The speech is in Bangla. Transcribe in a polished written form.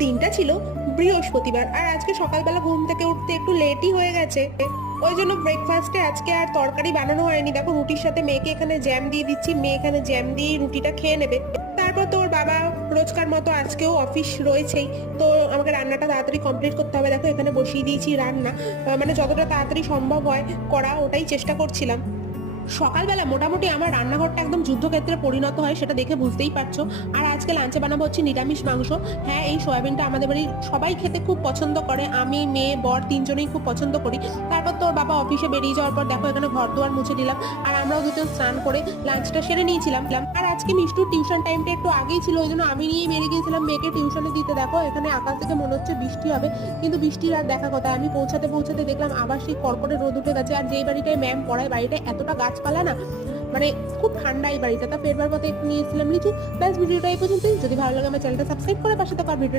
দিনটা ছিল বৃহস্পতিবার, আর আজকে সকালবেলা ঘুম থেকে উঠতে একটু লেটই হয়ে গেছে। ওই জন্য ব্রেকফাস্টে আজকে আর তরকারি বানানো হয়নি। দেখো রুটির সাথে মেয়েকে এখানে জ্যাম দিয়ে দিচ্ছি, মেয়ে এখানে জ্যাম দিয়ে রুটিটা খেয়ে নেবে। তারপর তোর বাবা রোজকার মতো আজকেও অফিস রয়েছেই, তো আমাকে রান্নাটা তাড়াতাড়ি কমপ্লিট করতে হবে। দেখো এখানে বসিয়ে দিয়েছি রান্না, মানে যতটা তাড়াতাড়ি সম্ভব হয় করা ওটাই চেষ্টা করছিলাম। সকালবেলা মোটামুটি আমার রান্নাঘরটা একদম যুদ্ধক্ষেত্রে পরিণত হয়, সেটা দেখে বুঝতেই পারছো। আর আজকে লাঞ্চে বানাবো হচ্ছে নিরামিষ মাংস। হ্যাঁ, এই সয়াবিনটা আমাদের বাড়ির সবাই খেতে খুব পছন্দ করে, আমি মেয়ে বর তিনজনেই খুব পছন্দ করি। তারপর তোর বাবা অফিসে বেরিয়ে যাওয়ার পর দেখো এখানে ঘর দুয়ার মুছে দিলাম, আর আমরাও দুজন স্নান করে লাঞ্চটা সেরে নিয়েছিলাম। আর আজকে মিষ্টুর টিউশন টাইমটা একটু আগেই ছিল, ওই জন্য আমি নিয়ে বেরিয়ে গিয়েছিলাম মেয়েকে টিউশনে দিতে। দেখো এখানে আকাশ থেকে মনে হচ্ছে বৃষ্টি হবে, কিন্তু বৃষ্টির আর দেখা কথা। আমি পৌঁছাতে পৌঁছাতে দেখলাম আবার সেই কড়কড়ে রোদ উঠে গেছে। আর যেই বাড়িটায় ম্যাম পড়ায় বাড়িটায় এতটা গাছপালা না, মানে খুব ঠান্ডা এই বাড়িটা। তা ফেরবার পথে একটু নিয়েছিলাম লিচু। ব্যাস ভিডিওটা এই পর্যন্তই। যদি ভালো লাগে আমার চ্যানেলটা সাবস্ক্রাইব করে পাশে থাকা ভিডিও